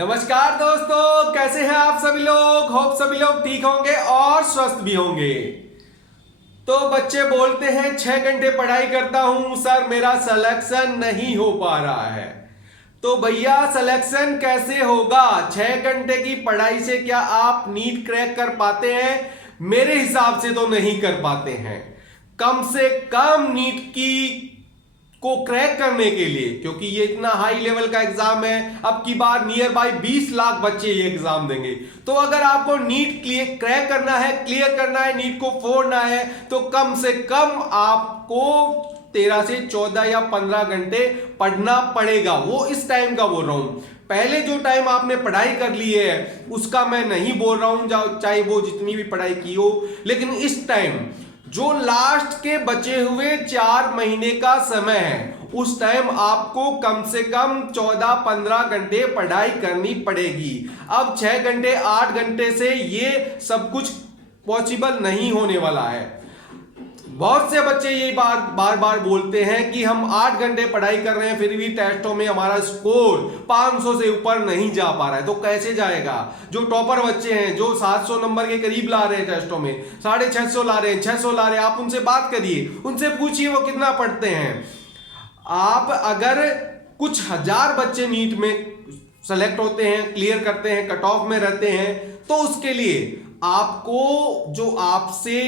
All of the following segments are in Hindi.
नमस्कार दोस्तों, कैसे हैं आप सभी लोग। होप सभी लोग ठीक होंगे और स्वस्थ भी होंगे। तो बच्चे बोलते हैं 6 घंटे पढ़ाई करता हूं सर, मेरा सिलेक्शन नहीं हो पा रहा है। तो भैया सिलेक्शन कैसे होगा? 6 घंटे की पढ़ाई से क्या आप नीट क्रैक कर पाते हैं? मेरे हिसाब से तो नहीं कर पाते हैं। कम से कम नीट की को क्रैक करने के लिए, क्योंकि ये इतना हाई लेवल का एग्जाम है, अब की बार नियर बाई 20 लाख बच्चे ये एग्जाम देंगे। तो अगर आपको नीट क्रैक करना है, क्लियर करना है, नीट को फोड़ना है, तो कम से कम आपको 13 से 14 या 15 घंटे पढ़ना पड़ेगा। वो इस टाइम का बोल रहा हूं। पहले जो टाइम आपने पढ़ाई कर ली है उसका मैं नहीं बोल रहा हूं, चाहे वो जितनी भी पढ़ाई की हो, लेकिन इस टाइम जो लास्ट के बचे हुए 4 महीने का समय है, उस टाइम आपको कम से कम 14-15 घंटे पढ़ाई करनी पड़ेगी। अब 6 घंटे 8 घंटे से ये सब कुछ पॉसिबल नहीं होने वाला है। बहुत से बच्चे ये बार बार बोलते हैं कि हम 8 घंटे पढ़ाई कर रहे हैं, फिर भी टेस्टों में हमारा स्कोर 500 से ऊपर नहीं जा पा रहा है। तो कैसे जाएगा? जो टॉपर बच्चे हैं, जो 700 नंबर के करीब ला रहे हैं टेस्टों में, 650 ला रहे हैं, 600 ला रहे हैं, आप उनसे बात करिए, उनसे पूछिए वो कितना पढ़ते हैं। आप अगर कुछ हजार बच्चे नीट में सेलेक्ट होते हैं, क्लियर करते हैं, कट ऑफ में रहते हैं, तो उसके लिए आपको जो आपसे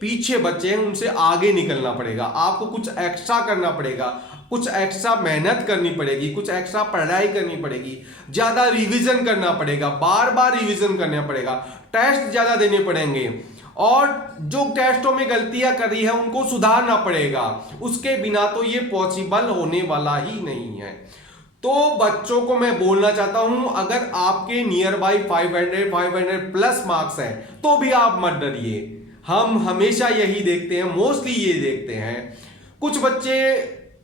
पीछे बच्चे हैं उनसे आगे निकलना पड़ेगा। आपको कुछ एक्स्ट्रा करना पड़ेगा, कुछ एक्स्ट्रा मेहनत करनी पड़ेगी, कुछ एक्स्ट्रा पढ़ाई करनी पड़ेगी, ज्यादा रिवीजन करना पड़ेगा, बार बार रिवीजन करना पड़ेगा, टेस्ट ज्यादा देने पड़ेंगे, और जो टेस्टों में गलतियां कर रही है उनको सुधारना पड़ेगा। उसके बिना तो ये पॉसिबल होने वाला ही नहीं है। तो बच्चों को मैं बोलना चाहता हूं, अगर आपके नियर बाई 500 प्लस मार्क्स हैं तो भी आप मत डरिए। हम हमेशा यही देखते हैं, मोस्टली ये देखते हैं, कुछ बच्चे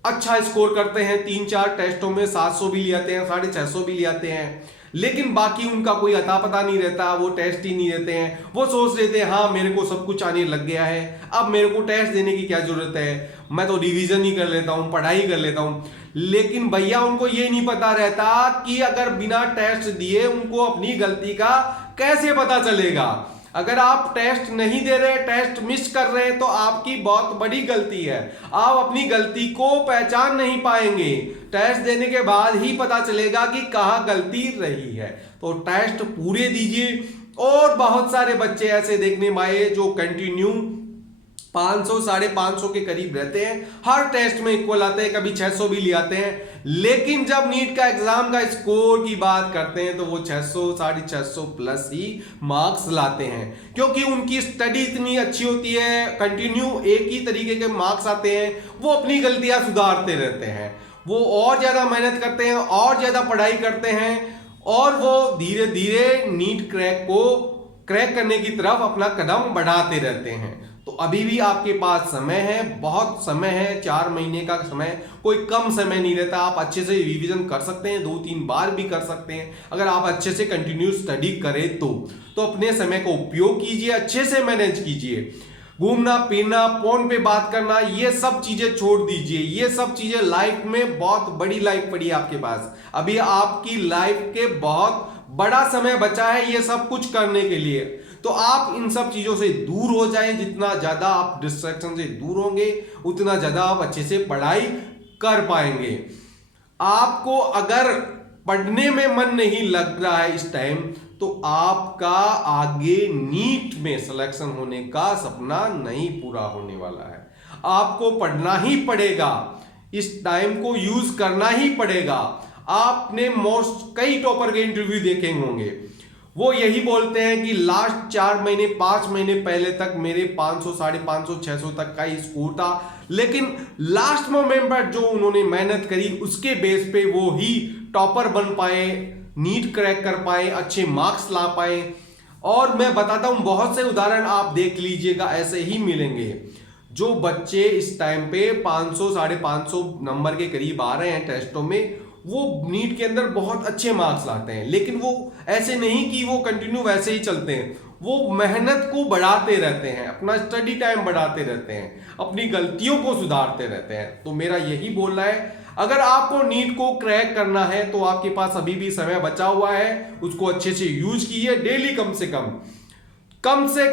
अच्छा स्कोर करते हैं, 3-4 टेस्टों में 700 भी ले आते हैं, 650 भी ले आते हैं, लेकिन बाकी उनका कोई अता पता नहीं रहता, वो टेस्ट ही नहीं देते हैं। वो सोच लेते हैं हाँ मेरे को सब कुछ आने लग गया है, अब मेरे को टेस्ट देने की क्या जरूरत है, मैं तो रिवीजन ही कर लेता हूँ, पढ़ाई कर लेता हूँ। लेकिन भैया उनको ये नहीं पता रहता कि अगर बिना टेस्ट दिए उनको अपनी गलती का कैसे पता चलेगा। अगर आप टेस्ट नहीं दे रहे, टेस्ट मिस कर रहे हैं, तो आपकी बहुत बड़ी गलती है। आप अपनी गलती को पहचान नहीं पाएंगे, टेस्ट देने के बाद ही पता चलेगा कि कहाँ गलती रही है। तो टेस्ट पूरे दीजिए। और बहुत सारे बच्चे ऐसे देखने में आए जो कंटिन्यू 500 550 के करीब रहते हैं, हर टेस्ट में इक्वल आते हैं, कभी 600 भी ले आते हैं, लेकिन जब नीट का एग्जाम का स्कोर की बात करते हैं तो वो 600 650 प्लस ही मार्क्स लाते हैं, क्योंकि उनकी स्टडी इतनी अच्छी होती है, कंटिन्यू एक ही तरीके के मार्क्स आते हैं, वो अपनी गलतियां सुधारते रहते हैं, वो और ज्यादा मेहनत करते हैं, और ज्यादा पढ़ाई करते हैं, और वो धीरे धीरे नीट क्रैक करने की तरफ अपना कदम बढ़ाते रहते हैं। तो अभी भी आपके पास समय है, बहुत समय है, 4 महीने का समय, कोई कम समय नहीं रहता। आप अच्छे से रिवीजन कर सकते हैं, 2-3 बार भी कर सकते हैं, अगर आप अच्छे से कंटिन्यू स्टडी करें तो अपने समय का उपयोग कीजिए, अच्छे से मैनेज कीजिए। घूमना फिरना, फोन पे बात करना, ये सब चीजें छोड़ दीजिए। ये सब चीजें लाइफ में, बहुत बड़ी लाइफ पड़ी है आपके पास, अभी आपकी लाइफ के बहुत बड़ा समय बचा है ये सब कुछ करने के लिए। तो आप इन सब चीजों से दूर हो जाएं। जितना ज्यादा आप डिस्ट्रैक्शन से दूर होंगे उतना ज्यादा आप अच्छे से पढ़ाई कर पाएंगे। आपको अगर पढ़ने में मन नहीं लग रहा है इस टाइम, तो आपका आगे नीट में सिलेक्शन होने का सपना नहीं पूरा होने वाला है। आपको पढ़ना ही पड़ेगा, इस टाइम को यूज करना ही पड़ेगा। आपने कई टॉपर के इंटरव्यू देखे होंगे, वो यही बोलते हैं कि लास्ट 4 महीने 5 महीने पहले तक मेरे 500 550 600 तक का ही स्कोर था, लेकिन लास्ट मोमेंट पर जो उन्होंने मेहनत करी उसके बेस पे वो ही टॉपर बन पाए, नीट क्रैक कर पाए, अच्छे मार्क्स ला पाए। और मैं बताता हूं, बहुत से उदाहरण आप देख लीजिएगा, ऐसे ही मिलेंगे। जो बच्चे इस टाइम पे 500 550 नंबर के करीब आ रहे हैं टेस्टों में, वो नीट के अंदर बहुत अच्छे मार्क्स लाते हैं, लेकिन वो ऐसे नहीं कि वो कंटिन्यू वैसे ही चलते हैं, वो मेहनत को बढ़ाते रहते हैं, अपना स्टडी टाइम बढ़ाते रहते हैं, अपनी गलतियों को सुधारते रहते हैं। तो मेरा यही बोलना है, अगर आपको नीट को क्रैक करना है तो आपके पास अभी भी समय बचा हुआ है, उसको अच्छे से यूज कीजिए। डेली कम से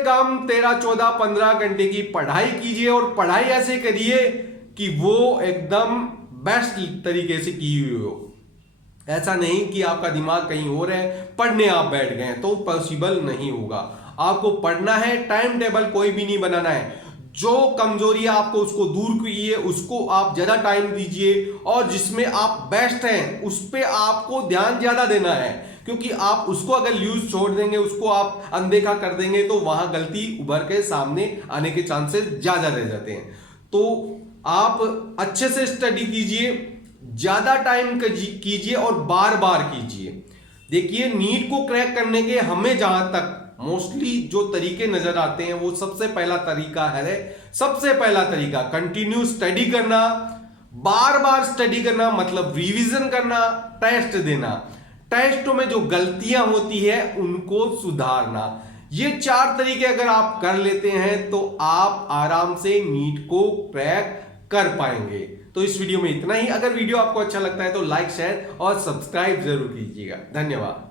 कम 13, 14, 15 घंटे की पढ़ाई कीजिए और पढ़ाई ऐसे करिए कि वो एकदम बेस्ट तरीके से की हुई हो। ऐसा नहीं कि आपका दिमाग कहीं और है, पढ़ने आप बैठ गए तो पॉसिबल नहीं होगा। आपको पढ़ना है, टाइम टेबल कोई भी नहीं बनाना है। जो कमजोरी है आपको उसको दूर कीजिए, उसको आप ज्यादा टाइम दीजिए और जिसमें आप बेस्ट हैं उस पर आपको ध्यान ज्यादा देना है, क्योंकि आप उसको अगर यूज छोड़ देंगे, उसको आप अनदेखा कर देंगे तो वहां गलती उभर के सामने आने के चांसेस ज्यादा रह जाते हैं। तो आप अच्छे से स्टडी कीजिए, ज्यादा टाइम कीजिए और बार बार कीजिए। देखिए नीट को क्रैक करने के हमें जहां तक मोस्टली जो तरीके नजर आते हैं वो सबसे पहला तरीका कंटिन्यू स्टडी करना, बार बार स्टडी करना, मतलब रिवीजन करना, टेस्ट देना, टेस्टों में जो गलतियां होती है उनको सुधारना। ये 4 तरीके अगर आप कर लेते हैं तो आप आराम से नीट को क्रैक कर पाएंगे। तो इस वीडियो में इतना ही। अगर वीडियो आपको अच्छा लगता है तो लाइक, शेयर और सब्सक्राइब जरूर कीजिएगा। धन्यवाद।